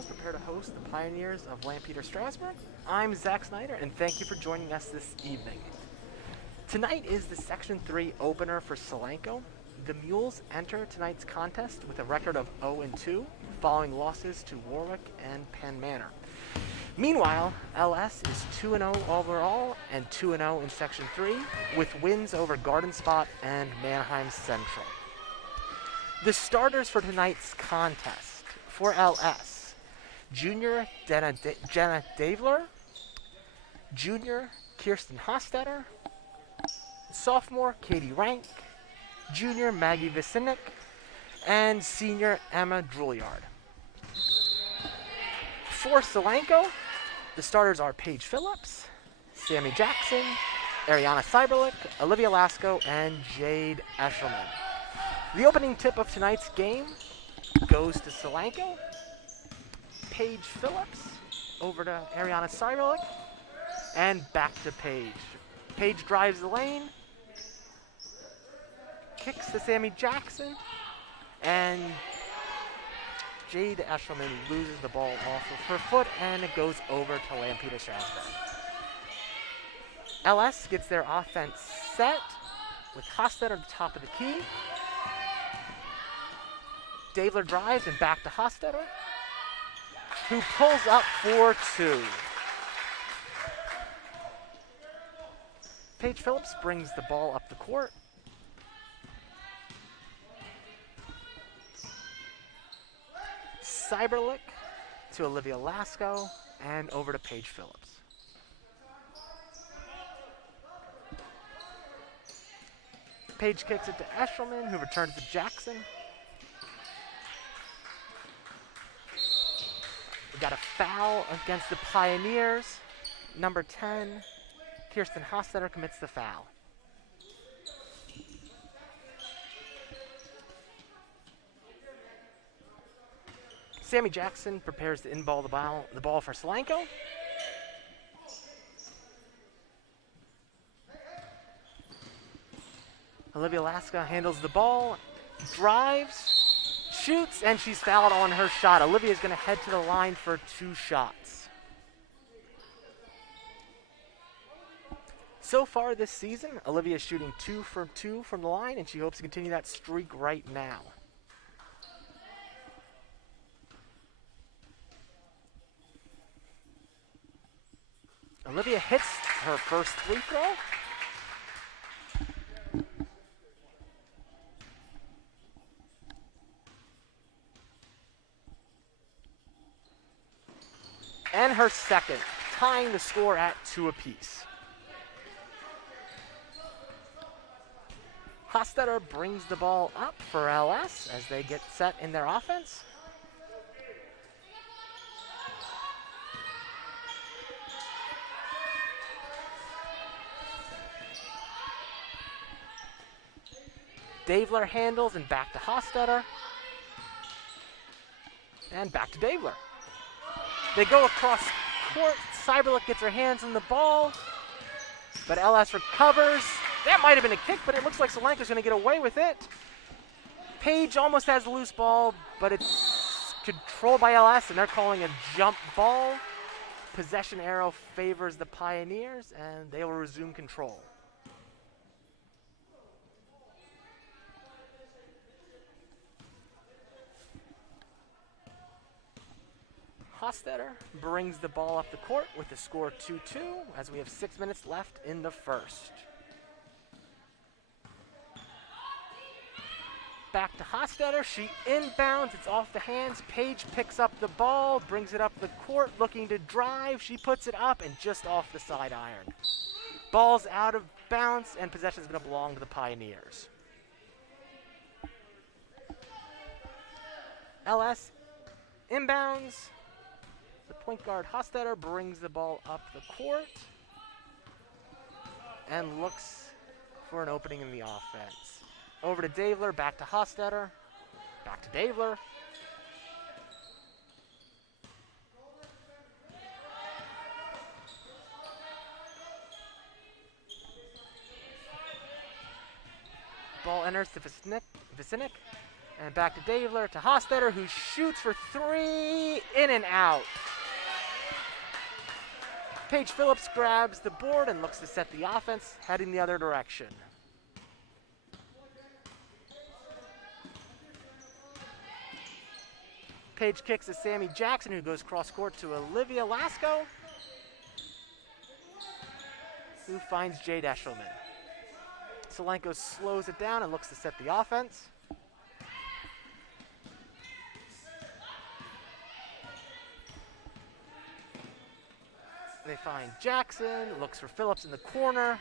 Mules prepare to host the Pioneers of Lampeter-Strasburg. I'm Zach Snyder, and thank you for joining us this evening. Tonight is the Section 3 opener for Solanco. The Mules enter tonight's contest with a record of 0-2, following losses to Warwick and Penn Manor. Meanwhile, LS is 2-0 overall and 2-0 in Section 3, with wins over Garden Spot and Mannheim Central. The starters for tonight's contest: for LS, Junior Jenna Davler, Junior Kirsten Hostetter, Sophomore Katie Rank, Junior Maggie Visinek, and Senior Emma Drouillard. For Solanco, the starters are Paige Phillips, Sammy Jackson, Ariana Cyberlick, Olivia Lasco, and Jade Eshelman. The opening tip of tonight's game goes to Solanco. Paige Phillips over to Ariana Cyberlick, and back to Paige. Paige drives the lane, kicks to Sammy Jackson, and Jade Eshelman loses the ball off of her foot, and it goes over to Lampeter-Strasburg. LS gets their offense set with Hostetter at the top of the key. Davler drives and back to Hostetter, who pulls up for two. Paige Phillips brings the ball up the court. Cyberlick to Olivia Lasco, and over to Paige Phillips. Paige kicks it to Eshelman, who returns to Jackson. We got a foul against the Pioneers. Number 10, Kirsten Hostetter commits the foul. Sammy Jackson prepares to inball the ball for Solanco. Olivia Lasco handles the ball, drives, shoots, and she's fouled on her shot. Olivia's going to head to the line for two shots. So far this season, Olivia's shooting 2 for 2 from the line, and she hopes to continue that streak right now. Olivia hits her first free throw. And her second, tying the score at 2 apiece. Hostetter brings the ball up for LS as they get set in their offense. Davler handles and back to Hostetter. And back to Davler. They go across court. Cyberlick gets her hands on the ball, but LS recovers. That might have been a kick, but it looks like Solanco's going to get away with it. Paige almost has the loose ball, but it's controlled by LS, and they're calling a jump ball. Possession arrow favors the Pioneers, and they will resume control. Hostetter brings the ball up the court with the score 2-2 as we have 6 minutes left in the first. Back to Hostetter. She inbounds. It's off the hands. Paige picks up the ball, brings it up the court, looking to drive. She puts it up and just off the side iron. Ball's out of bounds, and possession is going to belong to the Pioneers. LS inbounds. The point guard Hostetter brings the ball up the court and looks for an opening in the offense. Over to Davler, back to Hostetter, back to Davler. Ball enters to Visinek, And back to Davler, to Hostetter, who shoots for 3, in and out. Paige Phillips grabs the board and looks to set the offense, heading the other direction. Paige kicks to Sammy Jackson, who goes cross-court to Olivia Lasco, who finds Jade Eshelman. Solanco slows it down and looks to set the offense. They find Jackson, looks for Phillips in the corner.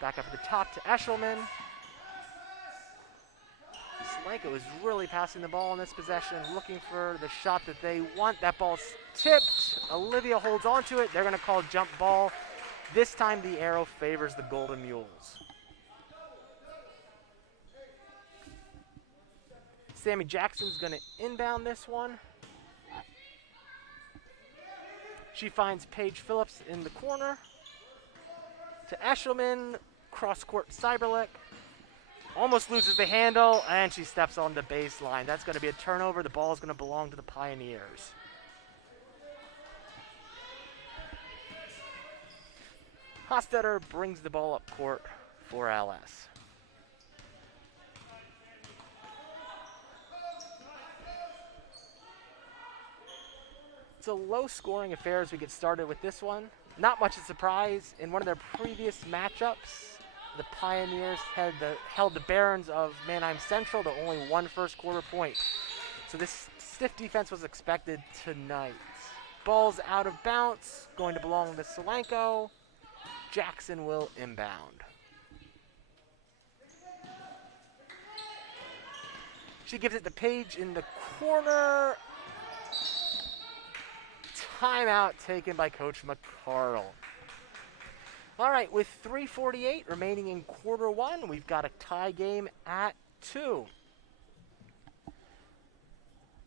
Back up at the top to Eshelman. Solanco is really passing the ball in this possession, looking for the shot that they want. That ball's tipped. Olivia holds onto it. They're going to call jump ball. This time the arrow favors the Golden Mules. Sammy Jackson's going to inbound this one. She finds Paige Phillips in the corner. To Eshelman, cross-court Cyberlick. Almost loses the handle, and she steps on the baseline. That's going to be a turnover. The ball is going to belong to the Pioneers. Hostetter brings the ball up court for LS. It's a low-scoring affair as we get started with this one. Not much of a surprise. In one of their previous matchups, the Pioneers held the Barons of Mannheim Central to only one first-quarter point. So this stiff defense was expected tonight. Ball's out of bounds, going to belong to Solanco. Jackson will inbound. She gives it to Paige in the corner. Timeout taken by Coach McCarl. All right, with 3:48 remaining in quarter one, we've got a tie game at 2.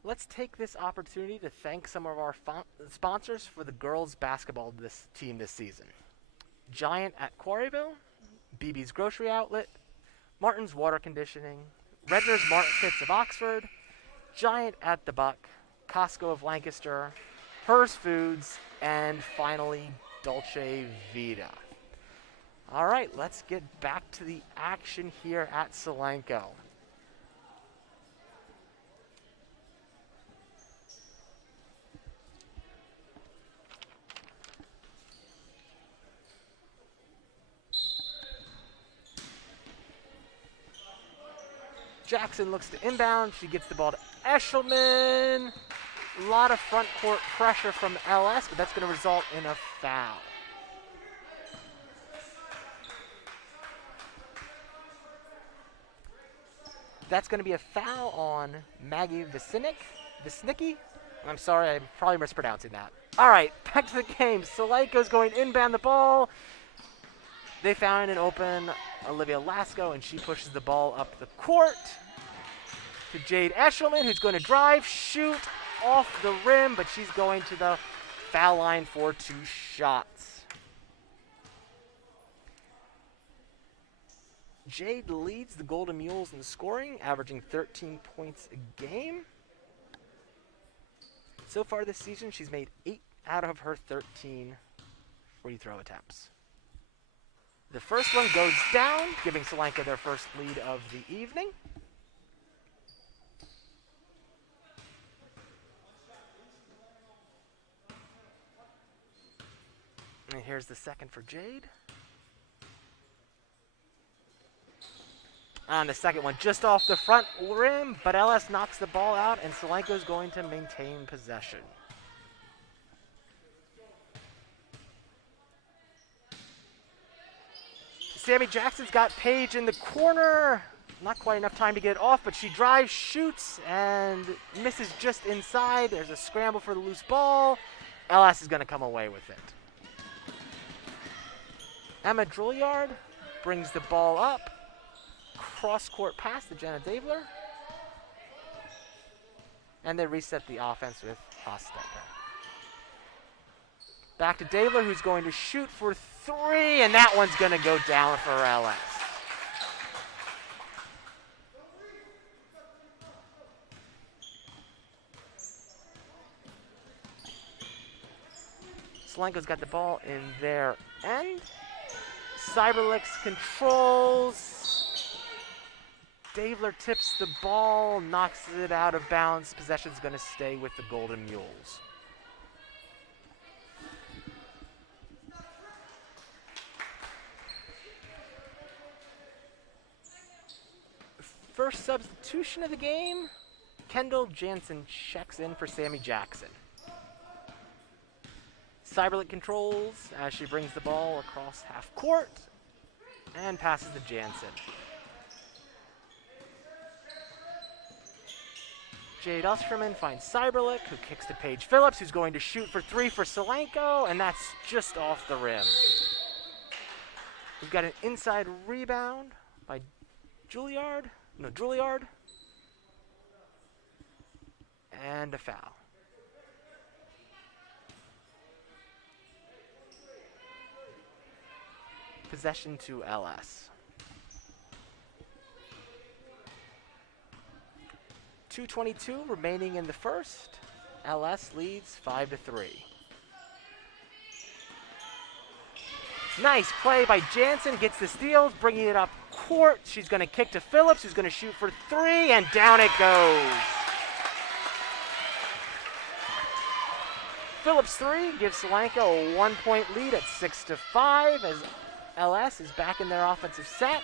Let's take this opportunity to thank some of our sponsors for the girls basketball team this season. Giant at Quarryville, BB's Grocery Outlet, Martin's Water Conditioning, Redner's Markets of Oxford, Giant at the Buck, Costco of Lancaster, Hers Foods, and finally Dolce Vita. All right, let's get back to the action here at Solanco. Jackson looks to inbound. She gets the ball to Eshelman. A lot of front court pressure from LS, but that's going to result in a foul. That's going to be a foul on Maggie Visnicki. I'm sorry, I'm probably mispronouncing that. All right, back to the game. Solanco's going inbound the ball. They found an open Olivia Lasco, and she pushes the ball up the court to Jade Eshelman, who's going to drive, shoot off the rim, but she's going to the foul line for 2 shots. Jade leads the Golden Mules in scoring, averaging 13 points a game. So far this season, she's made 8 out of her 13 free throw attempts. The first one goes down, giving Solanco their first lead of the evening. And here's the second for Jade. On the second one, just off the front rim, but LS knocks the ball out, and Solanco's going to maintain possession. Sammy Jackson's got Paige in the corner. Not quite enough time to get it off, but she drives, shoots, and misses just inside. There's a scramble for the loose ball. LS is going to come away with it. Emma Drouillard brings the ball up. Cross-court pass to Jenna Davler. And they reset the offense with Hostetter. Back to Davler, who's going to shoot for 3, and that one's going to go down for LS. Solanco's got the ball in their end. Cyberliks controls. Davler tips the ball, knocks it out of bounds. Possession's going to stay with the Golden Mules. First substitution of the game, Kendall Jansen checks in for Sammy Jackson. Cyberlik controls as she brings the ball across half court and passes to Jansen. Jade Osterman finds Cyberlik, who kicks to Paige Phillips, who's going to shoot for 3 for Solanco, and that's just off the rim. We've got an inside rebound by Juilliard. And a foul. Possession to LS. 2:22 remaining in the first. LS leads 5-3. Nice play by Jansen, gets the steal, bringing it up court. She's going to kick to Phillips, who's going to shoot for 3, and down it goes. Phillips 3 gives Solanco a 1-point lead at 6-5 as LS is back in their offensive set.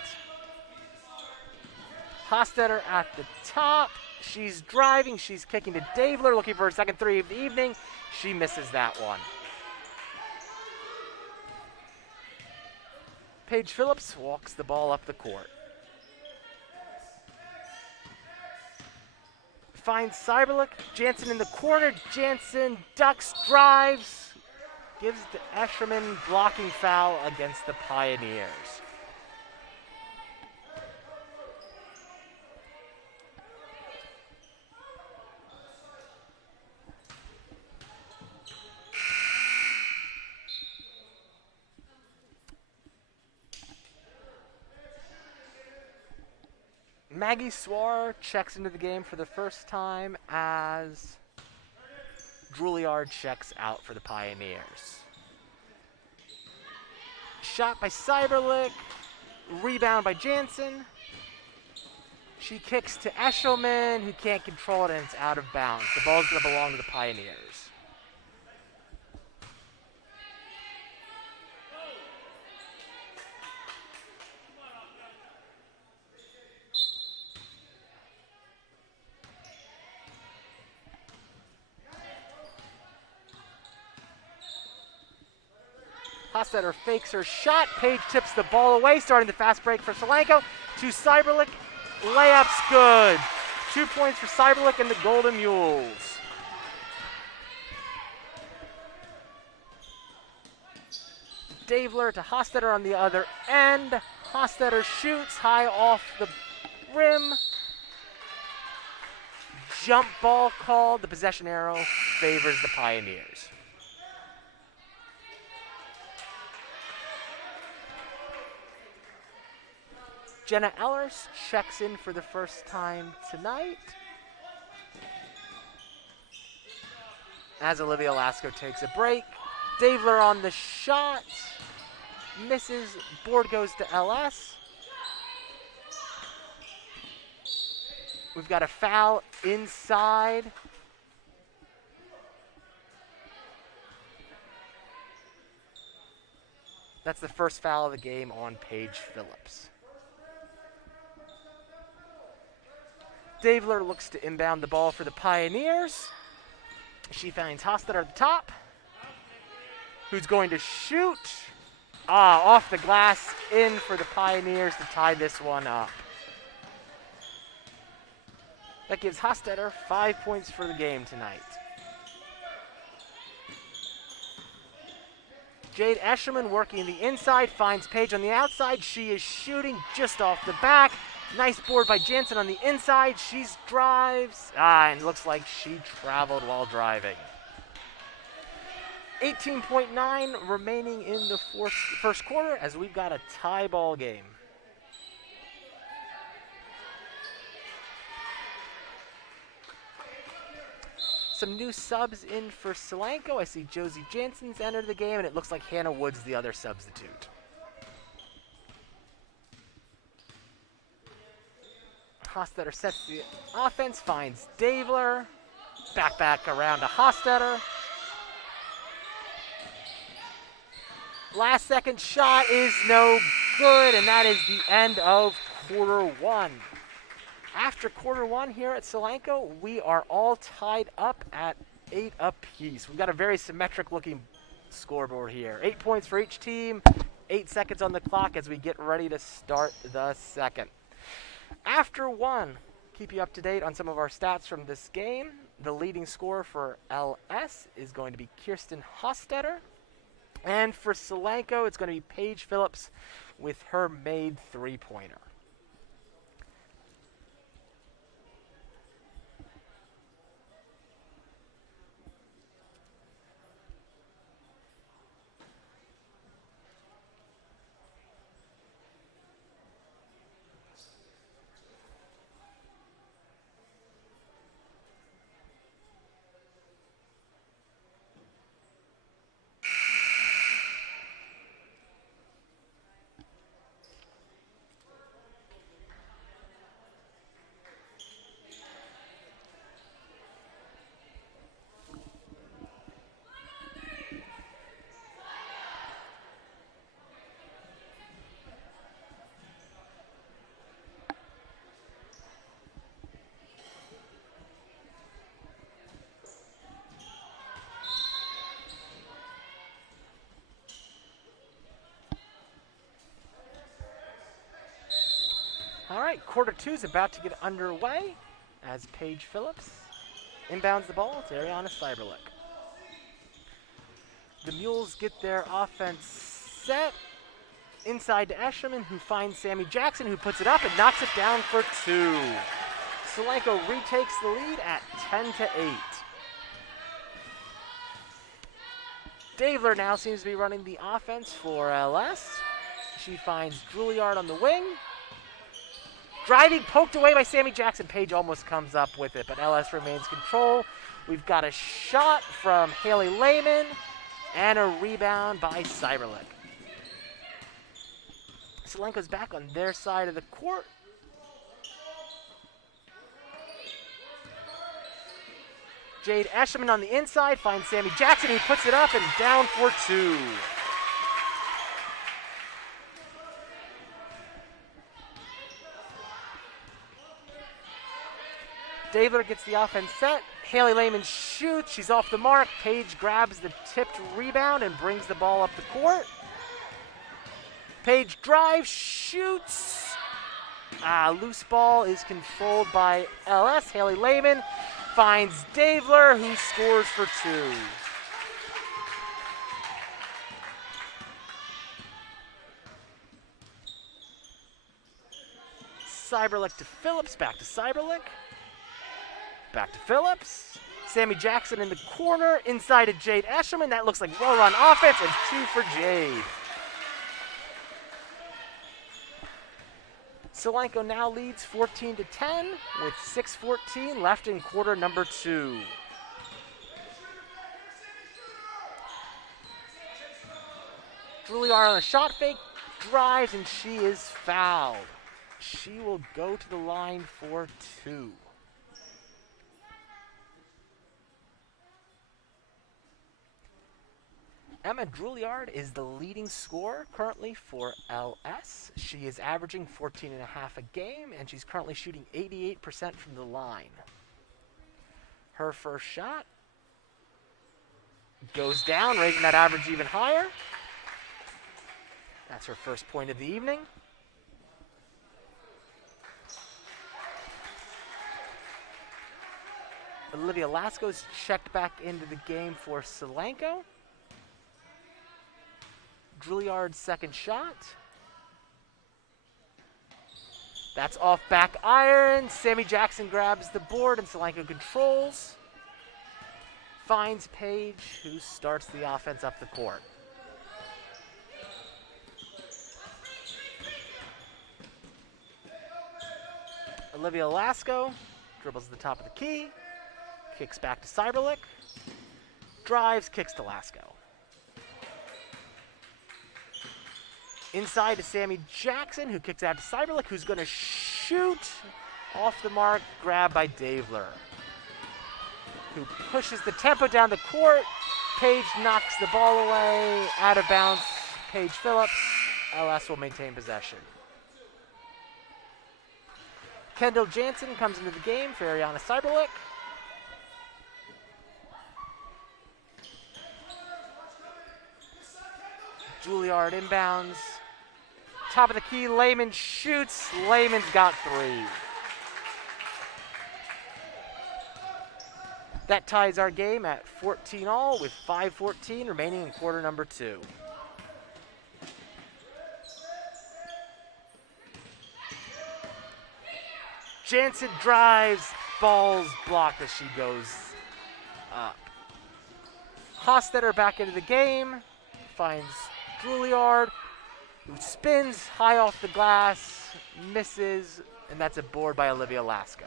Hostetter at the top. She's driving, she's kicking to Davler, looking for her second 3 of the evening. She misses that one. Paige Phillips walks the ball up the court. Finds Cyberlik. Jansen in the corner. Jansen ducks, drives, gives the Escherman blocking foul against the Pioneers. Maggie Swar checks into the game for the first time as Juilliard checks out for the Pioneers. Shot by Cyberlik, rebound by Jansen. She kicks to Eshelman, who can't control it, and it's out of bounds. The ball's going to belong to the Pioneers. Hostetter fakes her shot. Paige tips the ball away, starting the fast break for Solanco. To Cyberlik. Layup's good. 2 points for Cyberlik and the Golden Mules. Davler to Hostetter on the other end. Hostetter shoots high off the rim. Jump ball called. The possession arrow favors the Pioneers. Jenna Ellers checks in for the first time tonight as Olivia Lasco takes a break. Davler on the shot, misses, board goes to LS. We've got a foul inside. That's the first foul of the game on Paige Phillips. Davler looks to inbound the ball for the Pioneers. She finds Hostetter at the top, who's going to shoot. Off the glass, in for the Pioneers to tie this one up. That gives Hostetter 5 points for the game tonight. Jade Escherman working the inside, finds Paige on the outside. She is shooting just off the back. Nice board by Jansen on the inside. She drives, and looks like she traveled while driving. 18.9 remaining in the first quarter as we've got a tie ball game. some new subs in for Solanco. I see Josie Jansen's entered the game, and it looks like Hannah Wood's the other substitute. Hostetter sets the offense, finds Davler. Back around to Hostetter. Last second shot is no good, and that is the end of quarter one. After quarter one here at Solanco, we are all tied up at 8 apiece. We've got a very symmetric looking scoreboard here. 8 points for each team, 8 seconds on the clock as we get ready to start the second. After one, keep you up to date on some of our stats from this game. The leading scorer for LS is going to be Kirsten Hostetter. And for Solanco, it's going to be Paige Phillips with her made three-pointer. All right, quarter two is about to get underway as Paige Phillips inbounds the ball to Ariana Cyberlick. The Mules get their offense set inside to Escherman, who finds Sammy Jackson, who puts it up and knocks it down for two. Solanco retakes the lead at 10-8. Davler now seems to be running the offense for LS. She finds Juilliard on the wing. Driving, poked away by Sammy Jackson. Paige almost comes up with it, but LS remains control. We've got a shot from Haley Lehman and a rebound by Cyberlick. Solanco's back on their side of the court. Jade Escherman on the inside finds Sammy Jackson, who puts it up and down for two. Davler gets the offense set. Haley Lehman shoots. She's off the mark. Paige grabs the tipped rebound and brings the ball up the court. Paige drives, shoots. Loose ball is controlled by LS. Haley Lehman finds Davler, who scores for two. Cyberlick to Phillips, back to Cyberlick. Back to Phillips. Sammy Jackson in the corner, inside to Jade Escherman. That looks like well-run offense, and two for Jade. Solanco now leads 14-10 with 6:14 left in quarter number two. Juilliard on a shot fake, drives, and she is fouled. She will go to the line for two. Emma Juilliard is the leading scorer currently for LS. She is averaging 14.5 a game, and she's currently shooting 88% from the line. Her first shot goes down, raising that average even higher. That's her first point of the evening. Olivia Lasco's checked back into the game for Solanco. Juilliard's second shot. That's off back iron. Sammy Jackson grabs the board and Solanco controls. Finds Paige, who starts the offense up the court. Olivia Lasco dribbles the top of the key. Kicks back to Cyberlick. Drives, kicks to Lasko. Inside to Sammy Jackson, who kicks out to Cyberlick, who's going to shoot off the mark. Grabbed by Davler, who pushes the tempo down the court. Page knocks the ball away, out of bounds. Paige Phillips. LS will maintain possession. Kendall Jansen comes into the game for Ariana Cyberlick. Juilliard inbounds. Top of the key, Lehman shoots. Lehman's got 3. That ties our game at 14 all with 5:14 remaining in quarter number 2. Jansen drives, ball's blocked as she goes up. Hostetter back into the game, finds Juilliard, who spins high off the glass, misses, and that's a board by Olivia Lasko.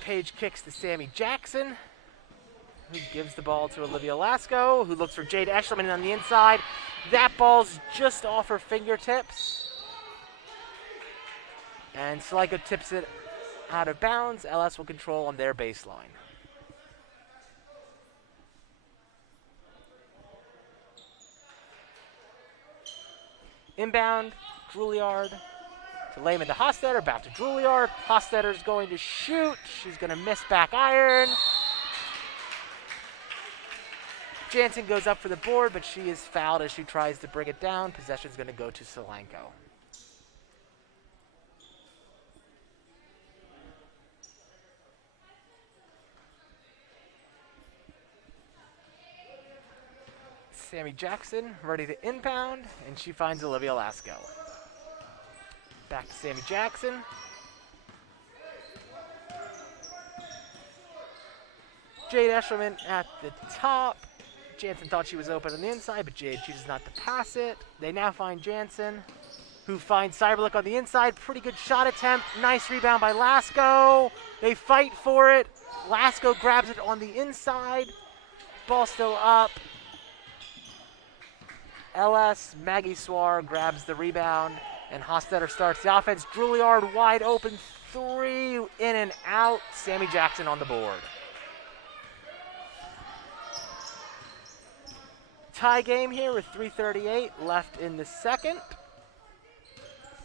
Page kicks to Sammy Jackson, who gives the ball to Olivia Lasko, who looks for Jade Eshelman on the inside. That ball's just off her fingertips. And Solanco tips it out of bounds. LS will control on their baseline. Inbound, Juilliard to Lehman to Hostetter, back to Juilliard. Hostetter's going to shoot. She's going to miss back iron. Jansen goes up for the board, but she is fouled as she tries to bring it down. Possession's going to go to Solanco. Sammy Jackson ready to inbound, and she finds Olivia Lasko. Back to Sammy Jackson. Jade Eshelman at the top. Jansen thought she was open on the inside, but Jade chooses not to pass it. They now find Jansen, who finds Cyberlick on the inside. Pretty good shot attempt. Nice rebound by Lasko. They fight for it. Lasko grabs it on the inside. Ball still up. LS, Maggie Swar grabs the rebound, and Hostetter starts the offense. Juilliard wide open, 3 in and out. Sammy Jackson on the board. Tie game here with 3:38 left in the second.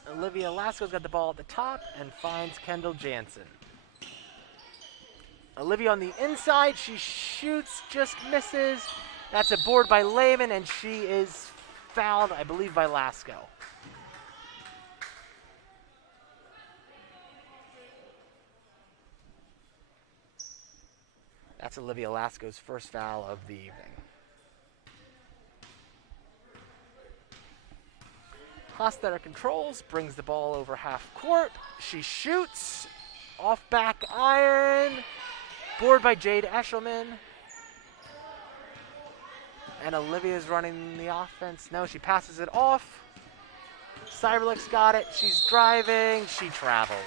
Olivia Lasko's got the ball at the top and finds Kendall Jansen. Olivia on the inside, she shoots, just misses. That's a board by Lehman, and she is fouled, I believe, by Lasko. That's Olivia Lasko's first foul of the evening. Hostetter controls, brings the ball over half court. She shoots, off back iron, board by Jade Eshelman. And Olivia's running the offense. No, she passes it off. Cyberlick's got it. She's driving. She traveled.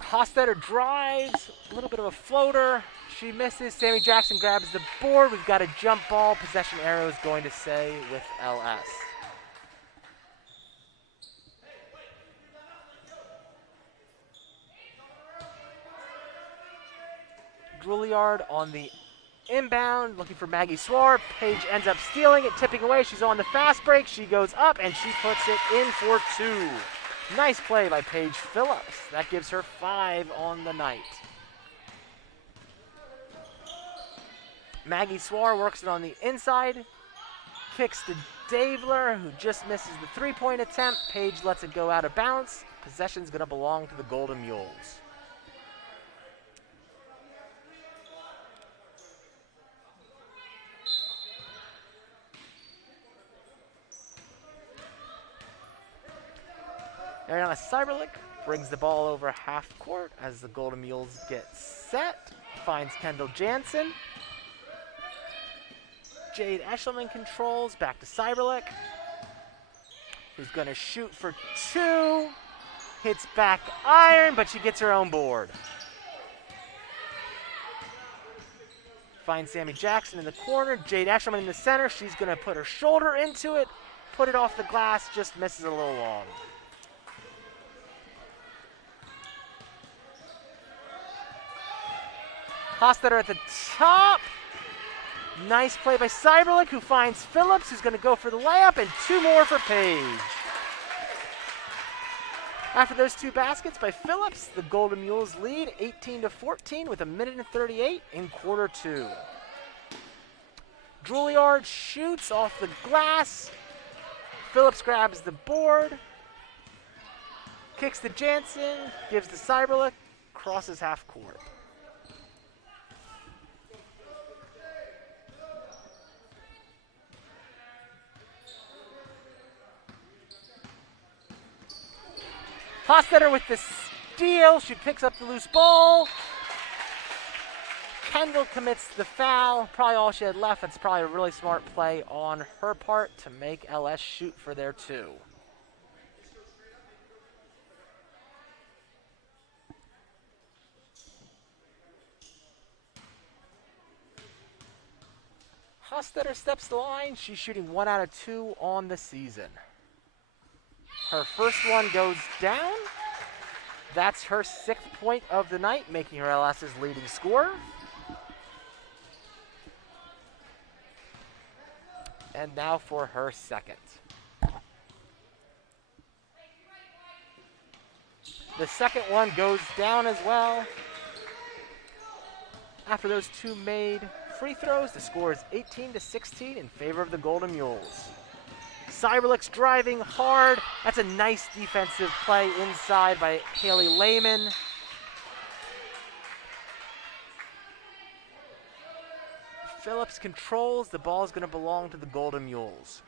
Hostetter drives, a little bit of a floater. She misses. Sammy Jackson grabs the board. We've got a jump ball. Possession arrow is going to say with LS. Juilliard on the inbound, looking for Maggie Swar. Paige ends up stealing it, tipping away. She's on the fast break. She goes up, and she puts it in for 2. Nice play by Paige Phillips. That gives her 5 on the night. Maggie Swar works it on the inside. Kicks to Davler, who just misses the 3-point attempt. Paige lets it go out of bounds. Possession's going to belong to the Golden Mules. Ariana Cyberlick brings the ball over half court as the Golden Mules get set. Finds Kendall Jansen. Jade Eshelman controls. Back to Cyberlick, who's going to shoot for two. Hits back iron, but she gets her own board. Finds Sammy Jackson in the corner. Jade Eshelman in the center. She's going to put her shoulder into it. Put it off the glass. Just misses a little long. Hostetter at the top. Nice play by Cyberlick, who finds Phillips, who's going to go for the layup, and two more for Page. After those two baskets by Phillips, the Golden Mules lead 18-14 with 1:38 in quarter two. Juilliard shoots off the glass. Phillips grabs the board. Kicks to Jansen, gives to Cyberlick, crosses half court. Hostetter with the steal. She picks up the loose ball. Kendall commits the foul. Probably all she had left. That's probably a really smart play on her part to make LS shoot for their two. Hostetter steps the line. She's shooting 1 out of 2 on the season. Her first one goes down. That's her 6th point of the night, making her LS's leading scorer. And now for her second. The second one goes down as well. After those two made free throws, the score is 18-16 in favor of the Golden Mules. Cyberlick's driving hard. That's a nice defensive play inside by Haley Lehman. Phillips controls. The ball is going to belong to the Golden Mules.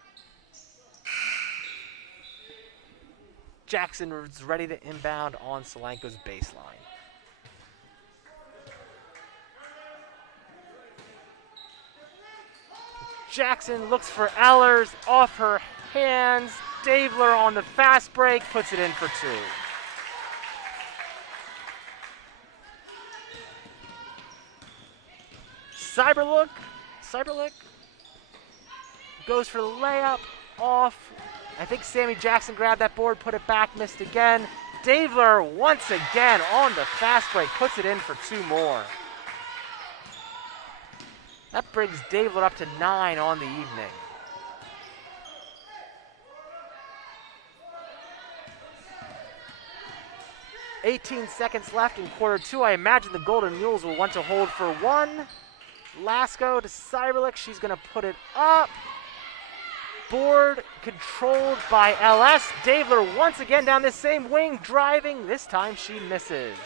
Jackson is ready to inbound on Solanco's baseline. Jackson looks for Ehlers, off her hands. Davler on the fast break, puts it in for two. Cyberlick goes for the layup, off. I think Sammy Jackson grabbed that board, put it back, missed again. Davler once again on the fast break, puts it in for two more. That brings Davler up to 9 on the evening. $18 seconds left in quarter two. I imagine the Golden Mules will want to hold for one. Lasco to Cyberlick. She's going to put it up. Board controlled by LS. Davler once again down this same wing, driving. This time she misses.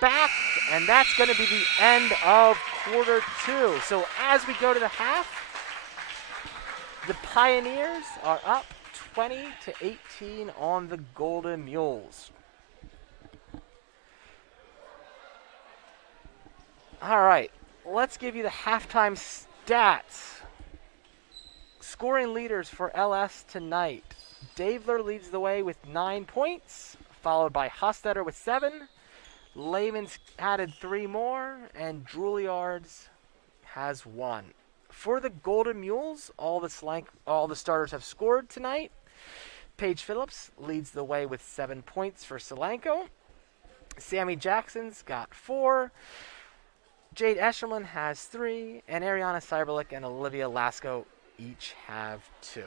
Back, and that's going to be the end of quarter two. So as we go to the half, the Pioneers are up 20-18 on the Golden Mules. All right, let's give you the halftime stats. Scoring leaders for LS tonight. Davler leads the way with 9 points, followed by Hostetter with 7. Lehman's added 3 more, and Juilliard's has 1. For the Golden Mules, all the starters have scored tonight. Paige Phillips leads the way with 7 points for Solanco. Sammy Jackson's got 4. Jade Eshelman has 3, and Ariana Cyberlick and Olivia Lasco each have 2.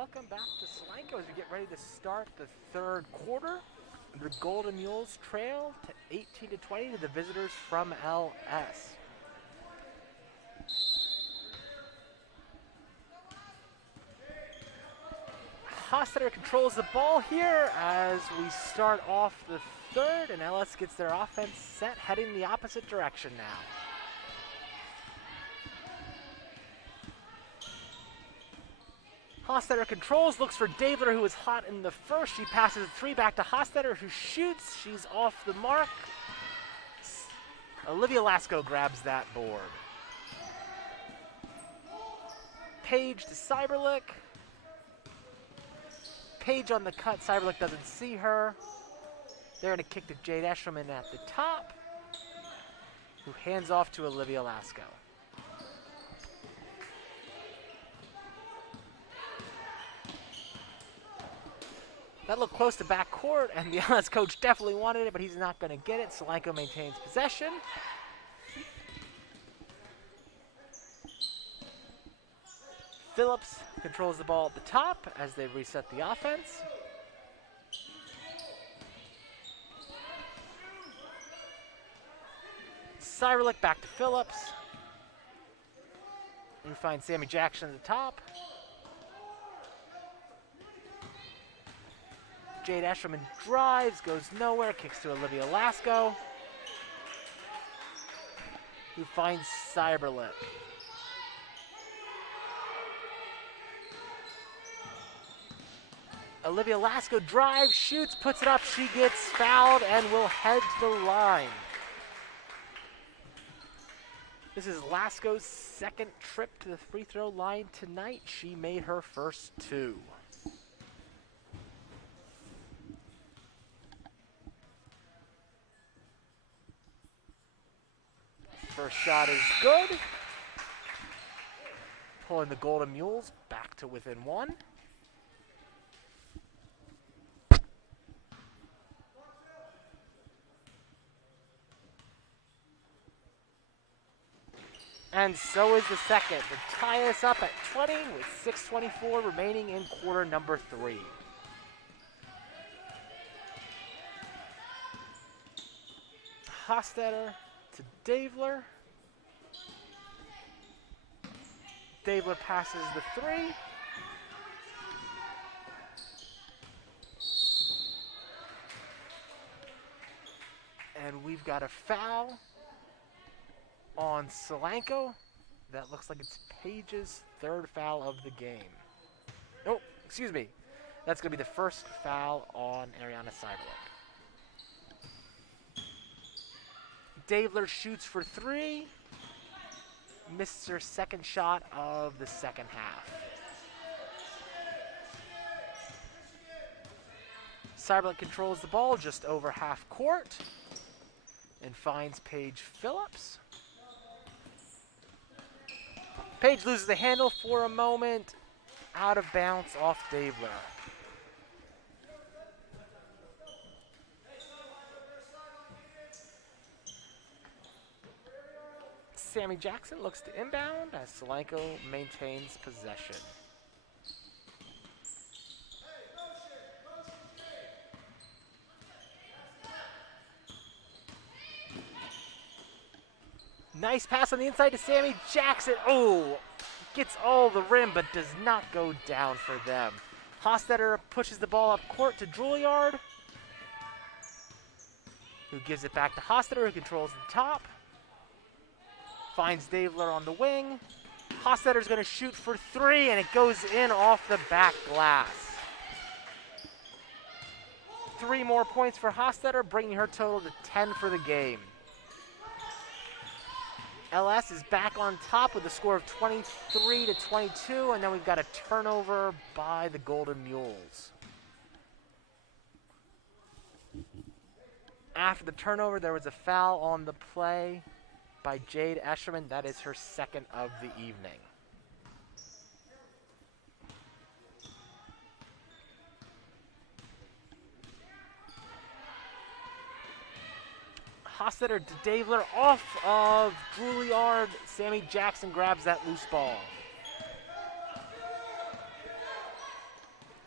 welcome back to Solanco as we get ready to start the third quarter. The Golden Mules trail to 18-20 to the visitors from LS. Hostetter controls the ball here as we start off the third, and LS gets their offense set, heading the opposite direction now. Hostetter controls, looks for Davler, who was hot in the first. She passes a three back to Hostetter, who shoots. She's off the mark. Olivia Lasko grabs that board. Page to Cyberlick. Page on the cut. Cyberlick doesn't see her. They're going to kick to Jade Eshelman at the top, who hands off to Olivia Lasko. That looked close to backcourt, and the LS coach definitely wanted it, but he's not going to get it. Solanco maintains possession. Phillips controls the ball at the top as they reset the offense. Cyberlick back to Phillips. We find Sammy Jackson at the top. Jade Eshelman drives, goes nowhere, kicks to Olivia Lasko, who finds Cyberlick. Olivia Lasko drives, shoots, puts it up, she gets fouled and will head to the line. This is Lasko's second trip to the free throw line tonight. She made her first two. First shot is good. Pulling the Golden Mules back to within one. And so is the second to tie us up at 20 with 6:24 remaining in quarter number 3. Hostetter to Davler. Davler passes the 3. And we've got a foul on Solanco. That looks like it's Page's third foul of the game. Oh, excuse me. That's going to be the first foul on Ariana Cyberlick. Davler shoots for 3. Missed her second shot of the second half. Cyberlick controls the ball just over half court and finds Paige Phillips. Paige loses the handle for a moment, out of bounds off Davler. Sammy Jackson looks to inbound as Solanco maintains possession. Nice pass on the inside to Sammy Jackson. Oh, gets all the rim but does not go down for them. Hostetter pushes the ball up court to Juilliard, who gives it back to Hostetter, who controls the top. Finds Davler on the wing. Hostetter's going to shoot for 3, and it goes in off the back glass. 3 more points for Hostetter, bringing her total to 10 for the game. LS is back on top with a score of 23-22, and then we've got a turnover by the Golden Mules. After the turnover, there was a foul on the play by Jade Eshelman. That is her second of the evening. Hostetter to Davler, off of Juilliard. Sammy Jackson grabs that loose ball.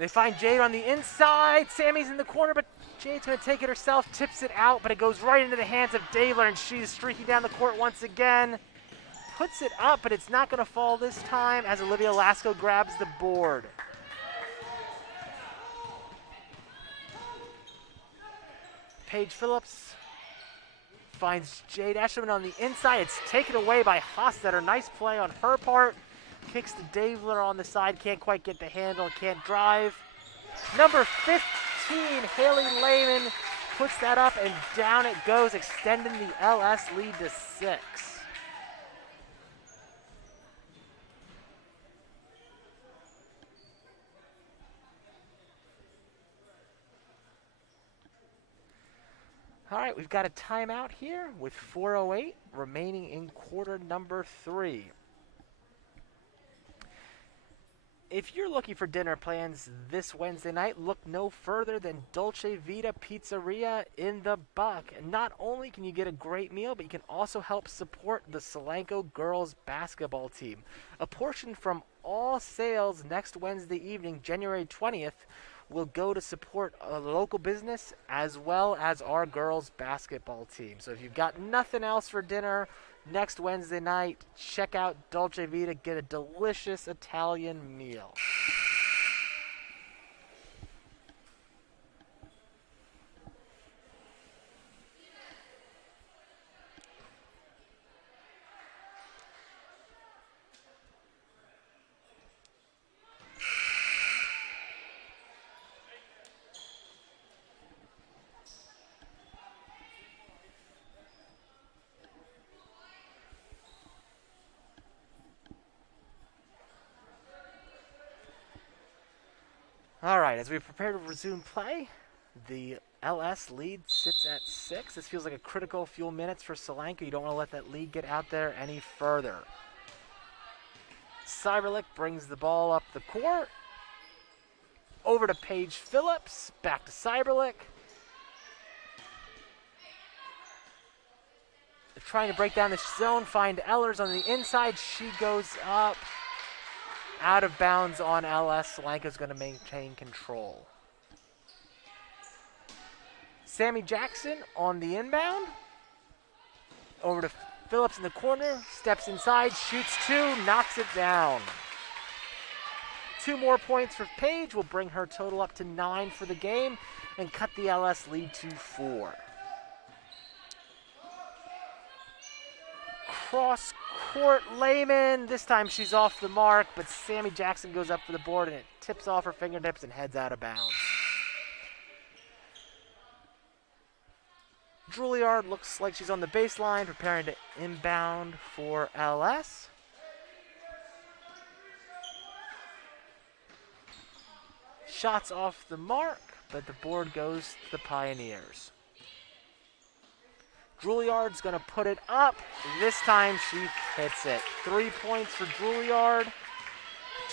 They find Jade on the inside. Sammy's in the corner, but Jade's going to take it herself, tips it out, but it goes right into the hands of Davler, and she's streaking down the court once again. Puts it up, but it's not going to fall this time as Olivia Lasco grabs the board. Paige Phillips finds Jade Eshelman on the inside. It's taken away by Hostetter. Nice play on her part. Kicks to Davler on the side. Can't quite get the handle. Can't drive. Number 15, Haley Lehman, puts that up, and down it goes, extending the LS lead to 6. All right, we've got a timeout here with 4:08 remaining in quarter number 3. If you're looking for dinner plans this Wednesday night, look no further than Dolce Vita Pizzeria in the Buck. And not only can you get a great meal, but you can also help support the Solanco girls basketball team. A portion from all sales next Wednesday evening, January 20th, will go to support a local business as well as our girls basketball team. So if you've got nothing else for dinner next Wednesday night, check out Dolce Vita, get a delicious Italian meal. All right, as we prepare to resume play, the LS lead sits at 6. This feels like a critical few minutes for Solanco. You don't want to let that lead get out there any further. Cyberlick brings the ball up the court. Over to Paige Phillips. Back to Cyberlick. They're trying to break down the zone, find Ellers on the inside. She goes up. Out of bounds on LS. Solanco's going to maintain control. Sammy Jackson on the inbound. Over to Phillips in the corner. Steps inside, shoots 2, knocks it down. 2 more points for Paige will bring her total up to 9 for the game and cut the LS lead to 4. Cross court, Lehman. This time she's off the mark, but Sammy Jackson goes up for the board and it tips off her fingertips and heads out of bounds. Juilliard looks like she's on the baseline, preparing to inbound for LS. Shots off the mark, but the board goes to the Pioneers. Juilliard's going to put it up. This time she hits it. 3 points for Juilliard.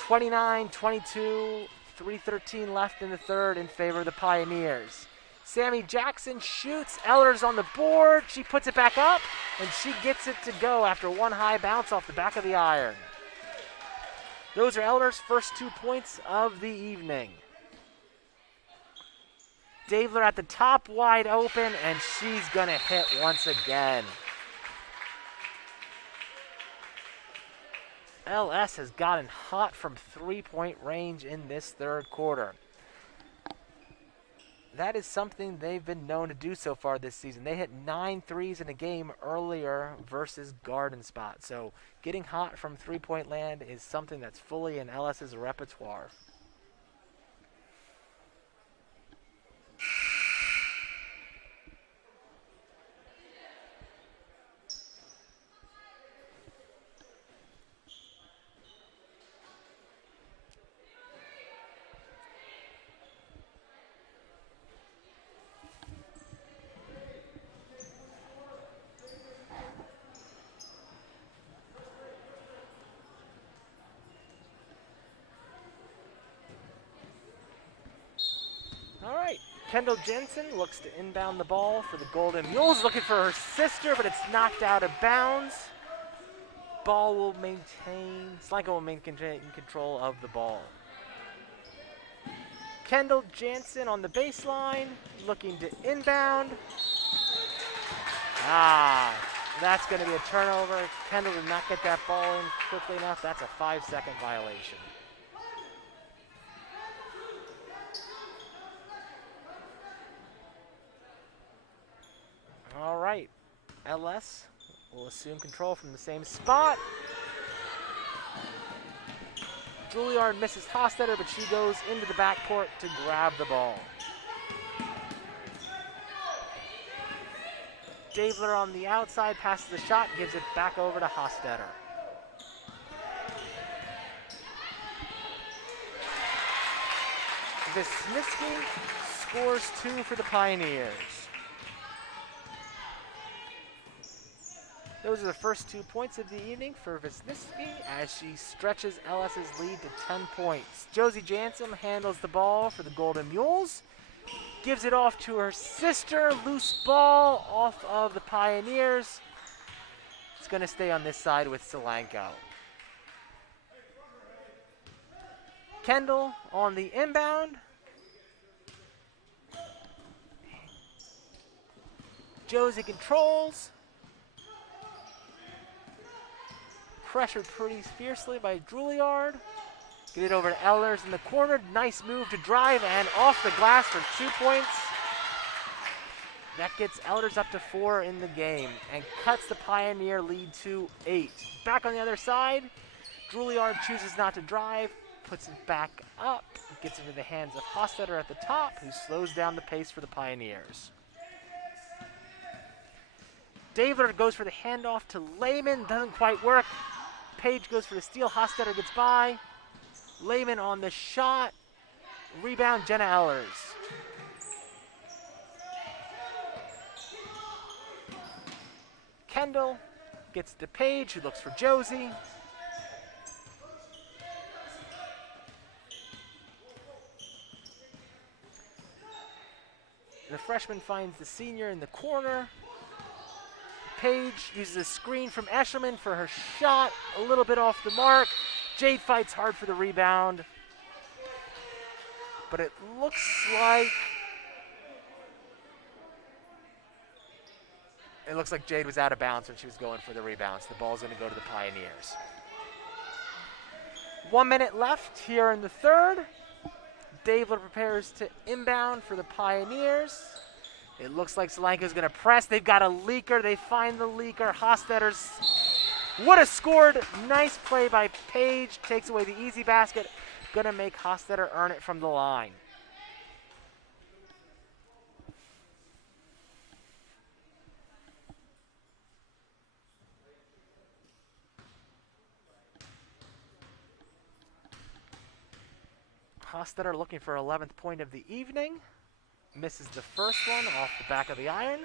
29-22, 3:13 left in the third in favor of the Pioneers. Sammy Jackson shoots. Ellers on the board. She puts it back up, and she gets it to go after one high bounce off the back of the iron. Those are Ellers' first 2 points of the evening. Davler at the top, wide open, and she's going to hit once again. LS has gotten hot from three-point range in this third quarter. That is something they've been known to do so far this season. They hit 9 threes in a game earlier versus Garden Spot. So getting hot from three-point land is something that's fully in LS's repertoire. Kendall Jensen looks to inbound the ball for the Golden Mules, looking for her sister, but it's knocked out of bounds. Ball will maintain, Solanco will maintain control of the ball. Kendall Jansen on the baseline, looking to inbound. That's going to be a turnover. Kendall did not get that ball in quickly enough. That's a 5-second violation. All right, LS will assume control from the same spot. Juilliard misses Hostetter, but she goes into the backcourt to grab the ball. Davler on the outside, passes the shot, gives it back over to Hostetter. Wisniewski scores 2 for the Pioneers. Those are the first 2 points of the evening for Wisniewski as she stretches LS's lead to 10 points. Josie Jansen handles the ball for the Golden Mules. Gives it off to her sister. Loose ball off of the Pioneers. It's going to stay on this side with Solanco. Kendall on the inbound. Josie controls. Pressured pretty fiercely by Juilliard. Get it over to Elders in the corner. Nice move to drive and off the glass for 2 points. That gets Elders up to 4 in the game and cuts the Pioneer lead to 8. Back on the other side, Juilliard chooses not to drive, puts it back up, gets into the hands of Hostetter at the top, who slows down the pace for the Pioneers. Davler goes for the handoff to Lehman, doesn't quite work. Page goes for the steal, Hostetter gets by. Lehman on the shot. Rebound, Jenna Ehlers. Kendall gets to Page, who looks for Josie. The freshman finds the senior in the corner. Page uses a screen from Eshelman for her shot, a little bit off the mark. Jade fights hard for the rebound, but it looks like Jade was out of bounds when she was going for the rebound, so the ball's going to go to the Pioneers. 1 minute left here in the third. Davler prepares to inbound for the Pioneers. It looks like Solanco's going to press. They've got a leaker. They find the leaker. Hostetter's would have scored. Nice play by Page. Takes away the easy basket. Going to make Hostetter earn it from the line. Hostetter looking for 11th point of the evening. Misses the first one off the back of the iron.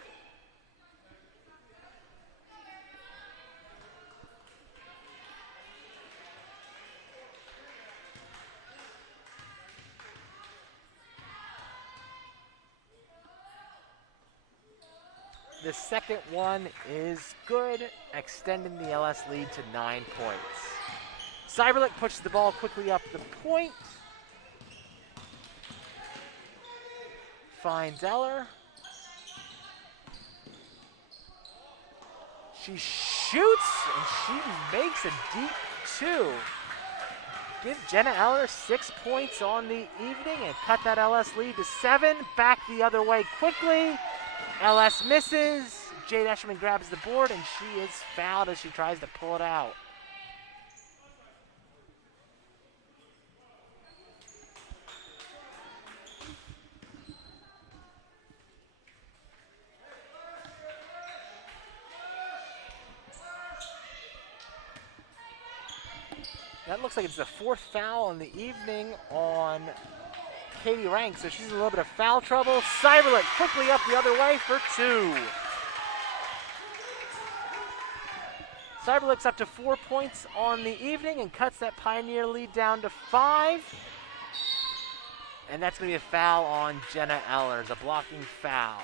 The second one is good, extending the LS lead to 9 points. Cyberlick pushes the ball quickly up the point. Finds Eller. She shoots, and she makes a deep 2. Give Jenna Eller 6 points on the evening and cut that LS lead to 7. Back the other way quickly. LS misses. Jade Eshelman grabs the board, and she is fouled as she tries to pull it out. That looks like it's the 4th foul in the evening on Katie Rank, so she's in a little bit of foul trouble. Cyberlick quickly up the other way for 2. Cyberlick's up to 4 points on the evening and cuts that Pioneer lead down to 5. And that's going to be a foul on Jenna Ehlers, a blocking foul.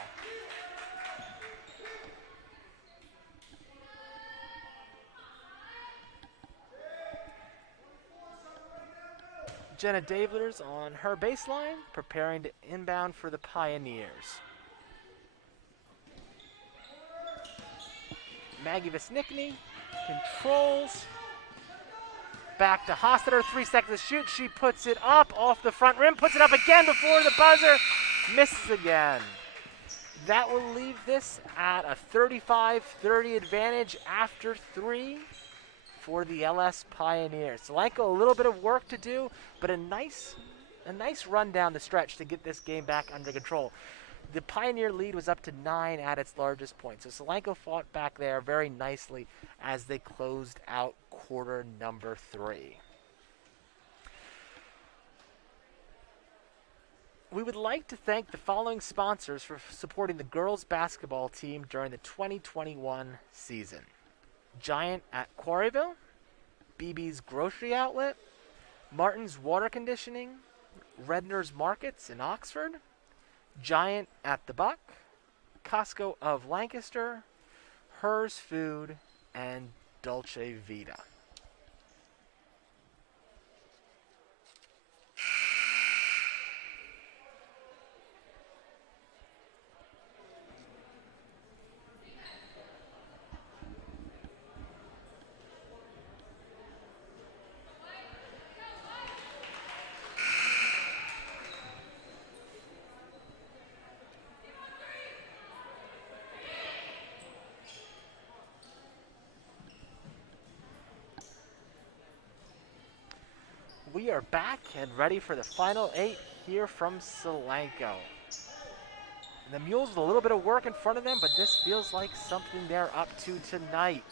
Jenna Davlers on her baseline, preparing to inbound for the Pioneers. Maggie Vesnickny controls. Back to Hostetter, 3 seconds to shoot. She puts it up off the front rim, puts it up again before the buzzer, misses again. That will leave this at a 35-30 advantage after 3 for the LS Pioneers. Solanco, a little bit of work to do, but a nice run down the stretch to get this game back under control. The Pioneer lead was up to 9 at its largest point. So Solanco fought back there very nicely as they closed out quarter number 3. We would like to thank the following sponsors for supporting the girls basketball team during the 2021 season. Giant at Quarryville, BB's Grocery Outlet, Martin's Water Conditioning, Redner's Markets in Oxford, Giant at the Buck, Costco of Lancaster, Hers Food, and Dolce Vita. We are back and ready for the final 8 here from Solanco. And the Mules with a little bit of work in front of them, but this feels like something they're up to tonight.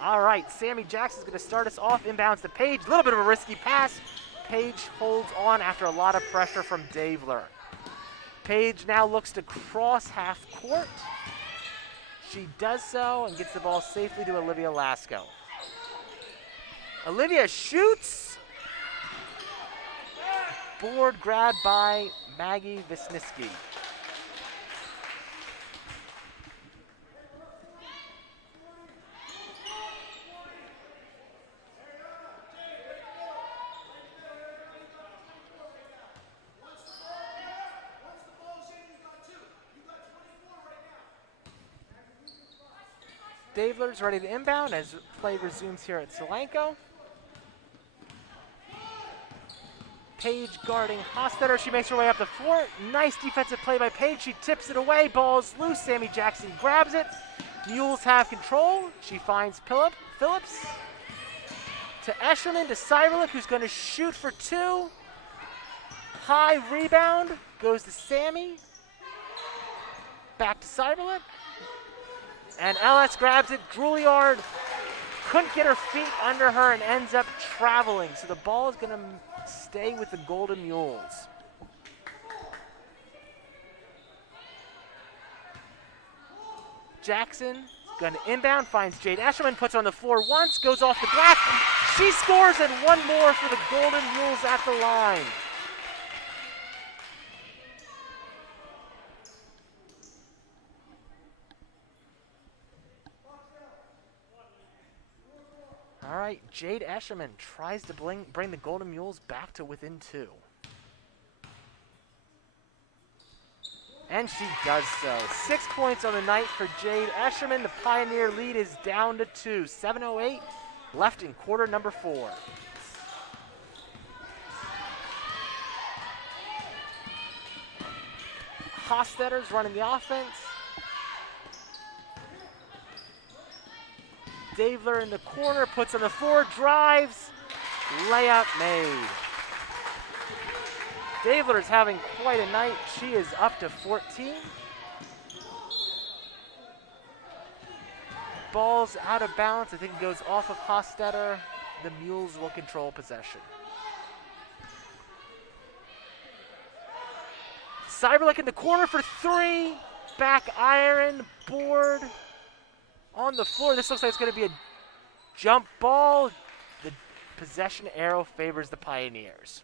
All right, Sammy Jackson's going to start us off. Inbounds to Page. A little bit of a risky pass. Page holds on after a lot of pressure from Davler. Page now looks to cross half court. She does so and gets the ball safely to Olivia Lasko. Olivia shoots. Board grabbed by Maggie Wisniewski. Davler's ready to inbound as play resumes here at Solanco. Page guarding Hostetter. She makes her way up the floor. Nice defensive play by Page. She tips it away. Ball's loose. Sammy Jackson grabs it. Mules have control. She finds Phillips. To Eshelman, to Cyberlick, who's going to shoot for 2. High rebound. Goes to Sammy. Back to Cyberlick. And LS grabs it. Drouillard couldn't get her feet under her and ends up traveling. So the ball is going to stay with the Golden Mules. Jackson going to inbound, finds Jade Eshelman, puts her on the floor once, goes off the glass. She scores, and one more for the Golden Mules at the line. All right, Jade Eshelman tries to bring the Golden Mules back to within 2. And she does so. 6 points on the night for Jade Eshelman. The Pioneer lead is down to 2. 7:08 left in quarter number 4. Hostetter's running the offense. Davler in the corner, puts on the floor, drives, layup made. Davler's having quite a night. She is up to 14. Ball's out of bounds. I think it goes off of Hostetter. The Mules will control possession. Cyberlick in the corner for 3. Back iron, board. On the floor, this looks like it's going to be a jump ball. The possession arrow favors the Pioneers.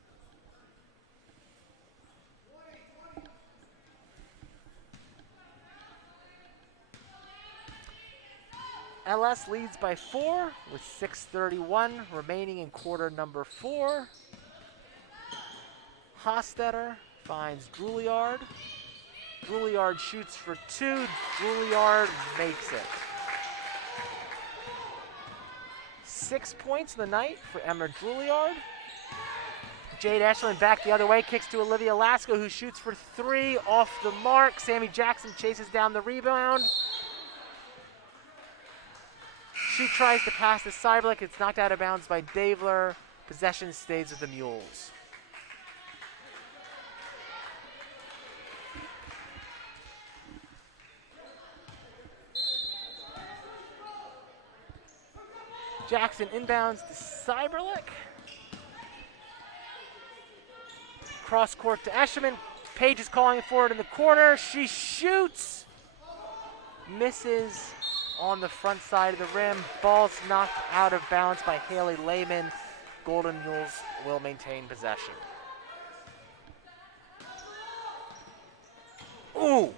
LS leads by 4 with 6:31 remaining in quarter number 4. Hostetter finds Drouillard. Drouillard shoots for 2. Drouillard makes it. 6 points in the night for Emma Drouillard. Jade Eshelman back the other way, kicks to Olivia Lasco, who shoots for 3 off the mark. Sammy Jackson chases down the rebound. She tries to pass to Cyberlick. It's knocked out of bounds by Davler. Possession stays with the Mules. Jackson inbounds to Cyberlick. Cross court to Eshelman. Page is calling it forward in the corner. She shoots. Misses on the front side of the rim. Ball's knocked out of bounds by Haley Lehman. Golden Mules will maintain possession. Ooh.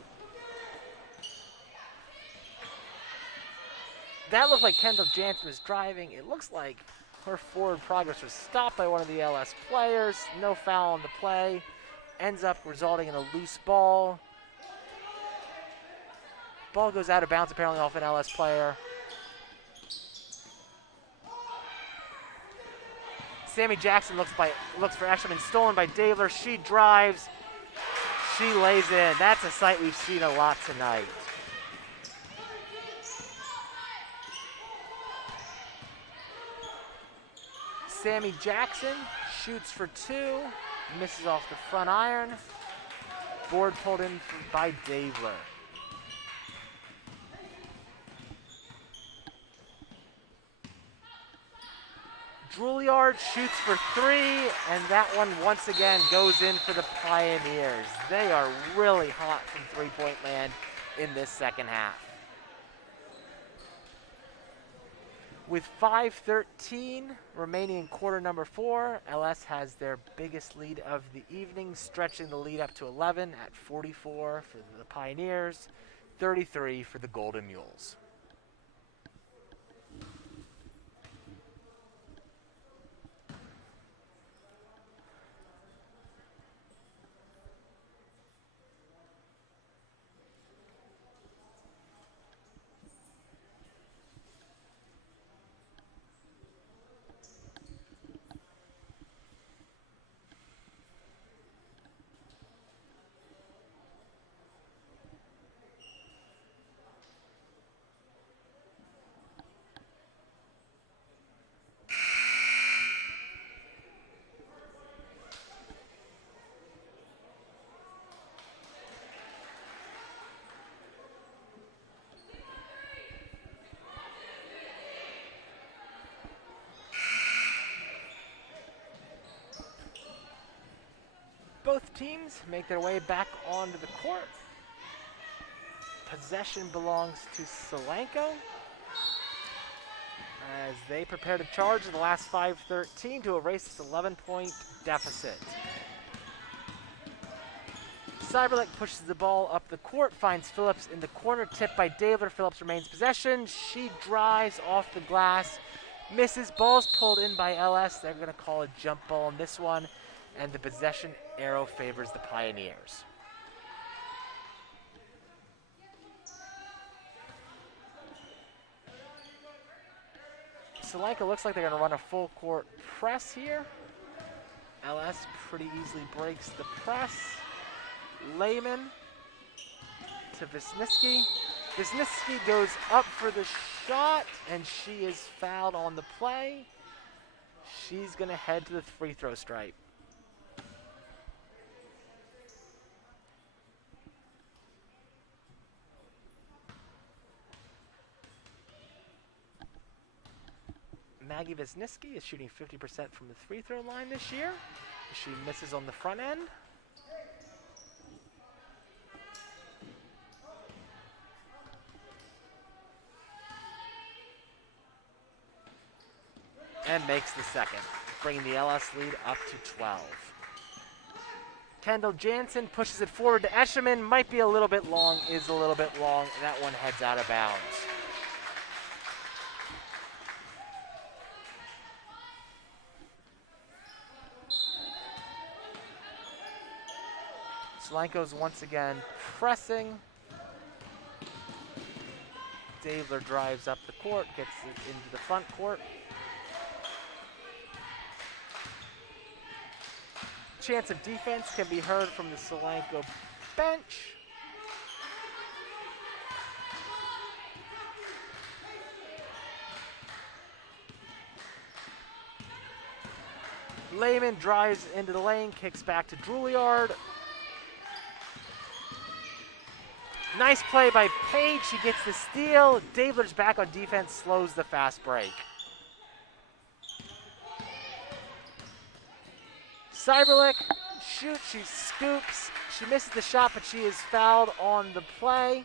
That looked like Kendall Jansen was driving. It looks like her forward progress was stopped by one of the LS players. No foul on the play. Ends up resulting in a loose ball. Ball goes out of bounds apparently off an LS player. Sammy Jackson looks for Eshelman, stolen by Davler. She drives. She lays it in. That's a sight we've seen a lot tonight. Sammy Jackson shoots for 2, misses off the front iron. Board pulled in by Davler. Drouillard shoots for 3, and that one once again goes in for the Pioneers. They are really hot from three-point land in this second half. With 5:13 remaining in quarter number 4, LS has their biggest lead of the evening, stretching the lead up to 11 at 44 for the Pioneers, 33 for the Golden Mules. Both teams make their way back onto the court. Possession belongs to Solanco as they prepare to charge in the last 5:13 to erase this 11-point deficit. Cyberlick pushes the ball up the court, finds Phillips in the corner, tipped by Davler. Phillips remains possession. She drives off the glass, misses. Ball's pulled in by LS. They're going to call a jump ball on this one, and the possession arrow favors the Pioneers. Solanco looks like they're going to run a full court press here. LS pretty easily breaks the press. Lehman to Wisniewski. Wisniewski goes up for the shot, and she is fouled on the play. She's going to head to the free throw stripe. Maggie Wisniewski is shooting 50% from the free throw line this year. She misses on the front end. And makes the second, bringing the LS lead up to 12. Kendall Jansen pushes it forward to Eshelman. Might be a little bit long, is a little bit long. That one heads out of bounds. Solanco's once again pressing. Davler drives up the court, gets it into the front court. Chance of defense can be heard from the Solanco bench. Lehman drives into the lane, kicks back to Juilliard. Nice play by Page. She gets the steal. Davler's back on defense, slows the fast break. Cyberlick shoots, she scoops. She misses the shot, but she is fouled on the play.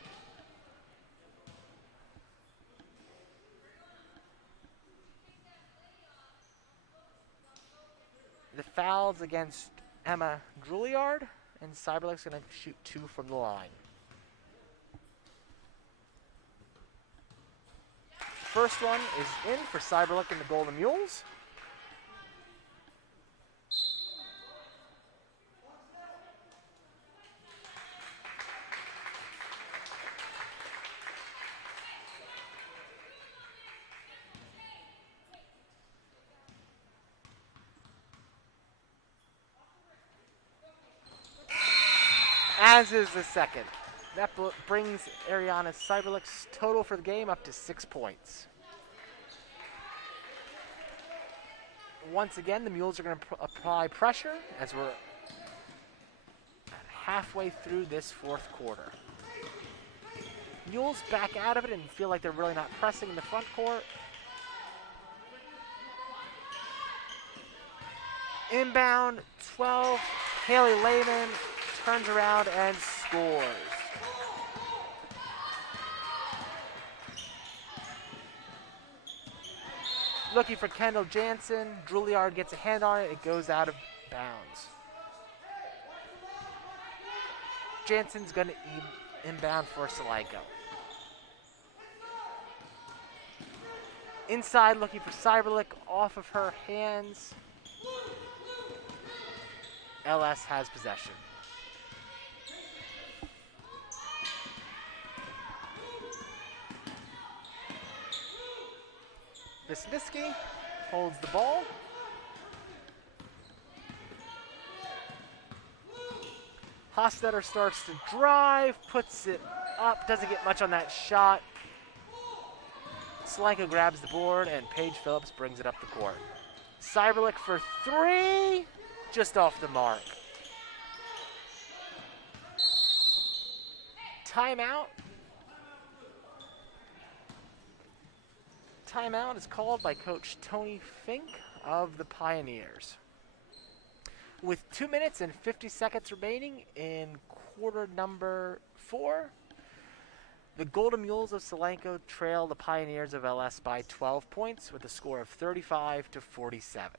The foul's against Emma Juilliard, and Cyberlick's going to shoot 2 from the line. First one is in for Cyberlick and the Golden Mules. As is the second. That brings Ariana Cyberlick's total for the game up to 6 points. Once again, the Mules are going to apply pressure as we're halfway through this fourth quarter. Mules back out of it and feel like they're really not pressing in the front court. Inbound, 12, Haley Lehman turns around and scores. Looking for Kendall Jansen. Juilliard gets a hand on it. It goes out of bounds. Jansen's going to inbound for Solanco. Inside, looking for Cyberlick off of her hands. LS has possession. Wisniewski holds the ball. Hostetter starts to drive, puts it up, doesn't get much on that shot. Solanco grabs the board, and Paige Phillips brings it up the court. Cyberlick for 3, just off the mark. Timeout. Timeout is called by Coach Tony Fink of the Pioneers. With 2 minutes and 50 seconds remaining in quarter number 4, the Golden Mules of Solanco trail the Pioneers of LS by 12 points with a score of 35-47.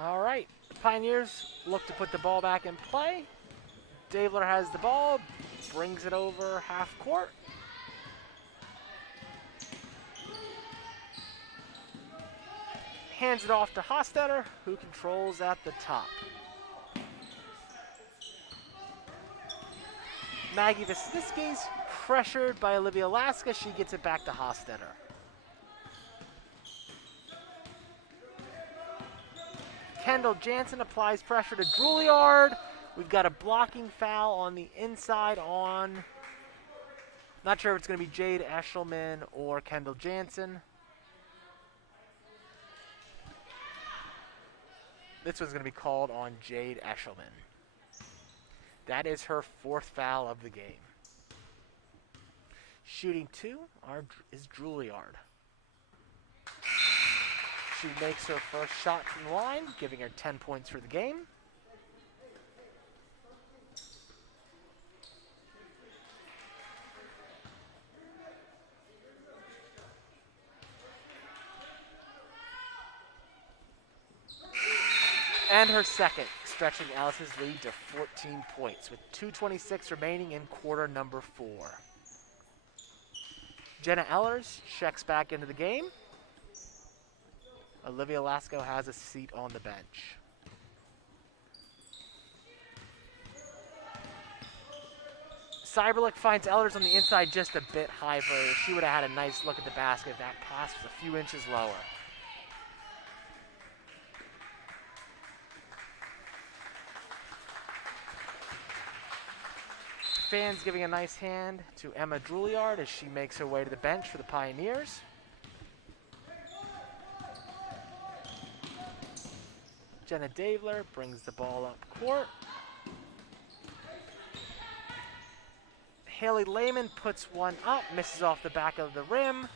All right, the Pioneers look to put the ball back in play. Davler has the ball, brings it over half court. Hands it off to Hostetter, who controls at the top. Maggie Wisniewski's pressured by Olivia Laska. She gets it back to Hostetter. Kendall Jansen applies pressure to Juilliard. We've got a blocking foul on the inside on Not sure if it's going to be Jade Eshelman or Kendall Jansen. This one's going to be called on Jade Eshelman. That is her 4th foul of the game. Shooting 2 is Juilliard. She makes her first shot from the line, giving her 10 points for the game. And her second, stretching Alice's lead to 14 points with 2:26 remaining in quarter number 4. Jenna Ellers checks back into the game. Olivia Lasco has a seat on the bench. Cyberlick finds Ellers on the inside just a bit high for her. She would have had a nice look at the basket if that pass was a few inches lower. Fans giving a nice hand to Emma Juilliard as she makes her way to the bench for the Pioneers. Jenna Davler brings the ball up court. Haley Lehman puts one up, misses off the back of the rim.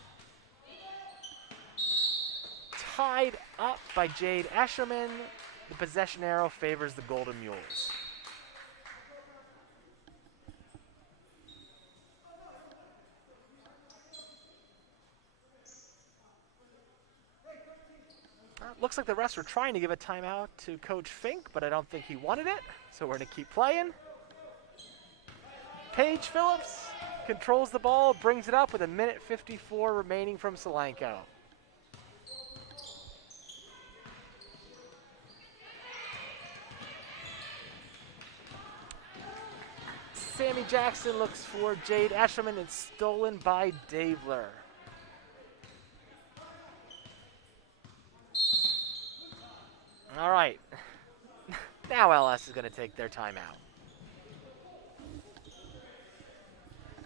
Tied up by Jade Eshelman. The possession arrow favors the Golden Mules. Looks like the refs were trying to give a timeout to Coach Fink, but I don't think he wanted it, so we're going to keep playing. Paige Phillips controls the ball, brings it up with 1:54 remaining from Solanco. Sammy Jackson looks for Jade Eshelman. It's stolen by Davler. All right. Now LS is going to take their timeout.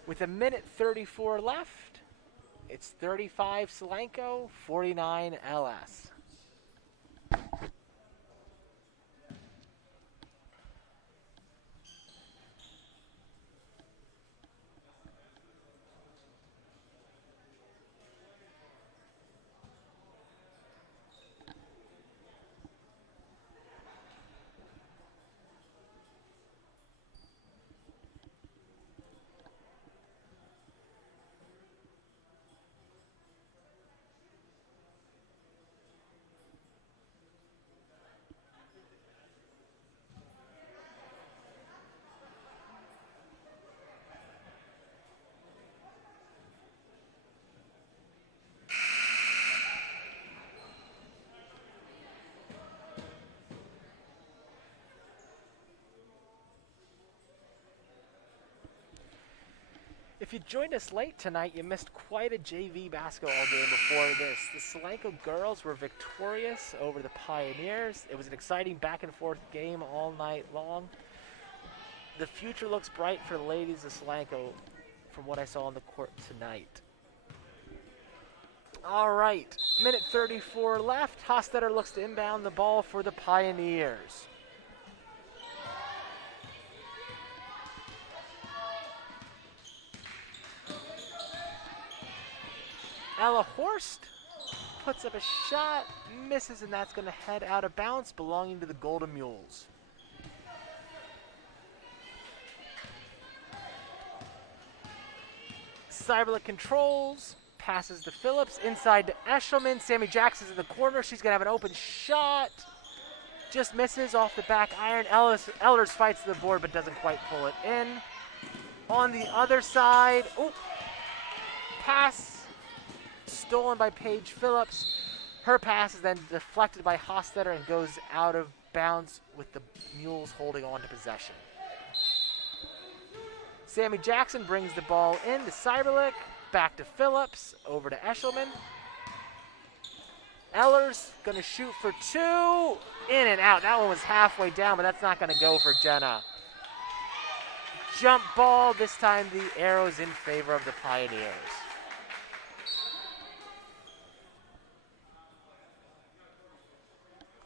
With 1:34 left, it's 35 Solanco, 49 LS. If you joined us late tonight, you missed quite a JV basketball game before this. The Solanco girls were victorious over the Pioneers. It was an exciting back and forth game all night long. The future looks bright for the ladies of Solanco from what I saw on the court tonight. All right, 1:34 left. Hostetter looks to inbound the ball for the Pioneers. Ella Horst puts up a shot, misses, and that's going to head out of bounds, belonging to the Golden Mules. Cyberlick controls, passes to Phillips, inside to Eshelman. Sammy Jackson's in the corner. She's going to have an open shot. Just misses off the back iron. Elders fights to the board but doesn't quite pull it in. On the other side, pass stolen by Paige Phillips. Her pass is then deflected by Hostetter and goes out of bounds with the Mules holding on to possession. Sammy Jackson brings the ball in to Cyberlick, back to Phillips, over to Eshelman. Ellers gonna shoot for two, in and out. That one was halfway down, but that's not gonna go for Jenna. jump ball. This time the arrow's in favor of the Pioneers.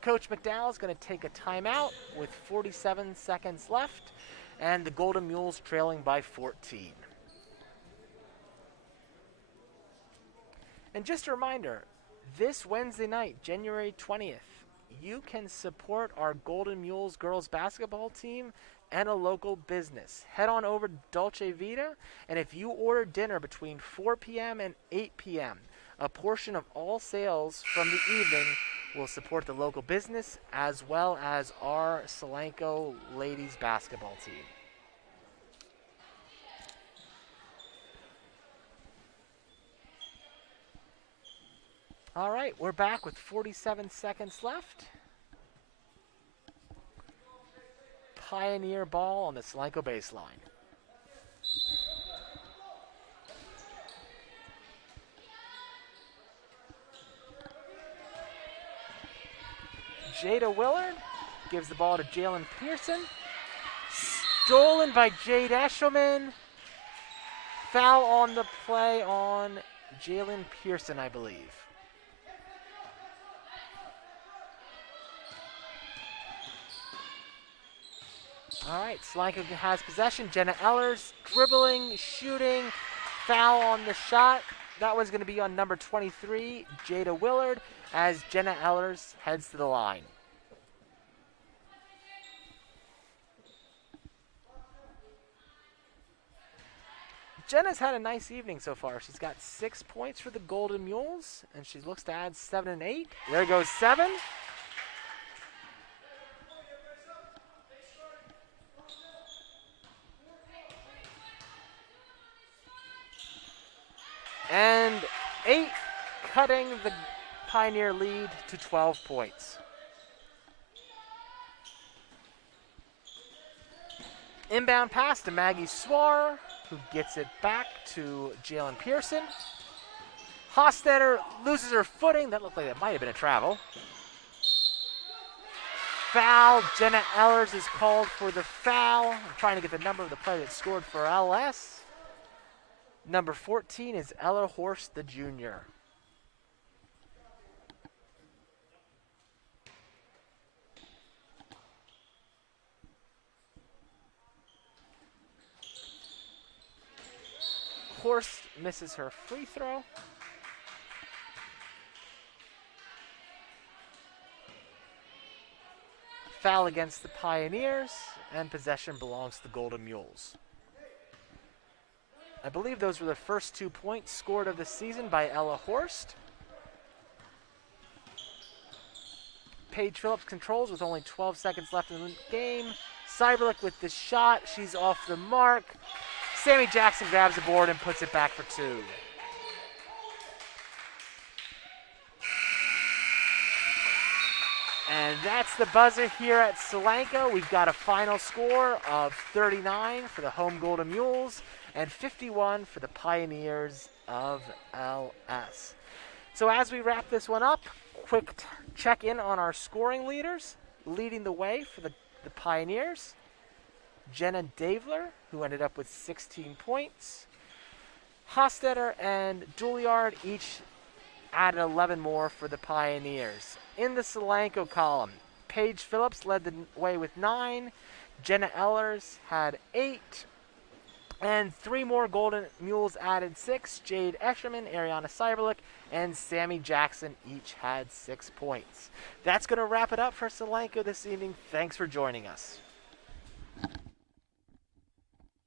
Coach McDowell is going to take a timeout with 47 seconds left, and the Golden Mules trailing by 14. And just a reminder, this Wednesday night, January 20th, you can support our Golden Mules girls basketball team and a local business. Head on over to Dolce Vita, and if you order dinner between 4 p.m. and 8 p.m., a portion of all sales from the evening will support the local business as well as our Solanco ladies basketball team. All right, we're back with 47 seconds left. Pioneer ball on the Solanco baseline. Jada Willard gives the ball to Jalen Pearson. Stolen by Jade Eshelman. Foul on the play on Jalen Pearson, I believe. All right, Solanco has possession. Jenna Ellers dribbling, shooting, foul on the shot. That one's going to be on number 23, Jada Willard, as Jenna Ellers heads to the line. Jenna's had a nice evening so far. She's got 6 points for the Golden Mules, and she looks to add 7 and 8. There goes 7. And 8, cutting the Pioneer lead to 12 points. Inbound pass to Maggie Swar, who gets it back to Jalen Pearson. Hostetter loses her footing. That looked like it might have been a travel. Foul. Jenna Ellers is called for the foul. I'm trying to get the number of the player that scored for LS. Number 14 is Ella Horst, the junior. Horst misses her free throw. Foul against the Pioneers, and possession belongs to the Golden Mules. I believe those were the first 2 points scored of the season by Ella Horst. Paige Phillips controls with only 12 seconds left in the game. Cyberlick with the shot. She's off the mark. Sammy Jackson grabs the board and puts it back for 2. And that's the buzzer here at Solanco. We've got a final score of 39 for the home Golden Mules and 51 for the Pioneers of LS. So as we wrap this one up, quick check-in on our scoring leaders. Leading the way for the Pioneers, Jenna Davler, who ended up with 16 points. Hostetter and Juilliard each added 11 more for the Pioneers. In the Solanco column, Paige Phillips led the way with 9. Jenna Ellers had 8. And 3 more Golden Mules added 6. Jade Escherman, Ariana Cyberlick, and Sammy Jackson each had 6 points. That's going to wrap it up for Solanco this evening. Thanks for joining us.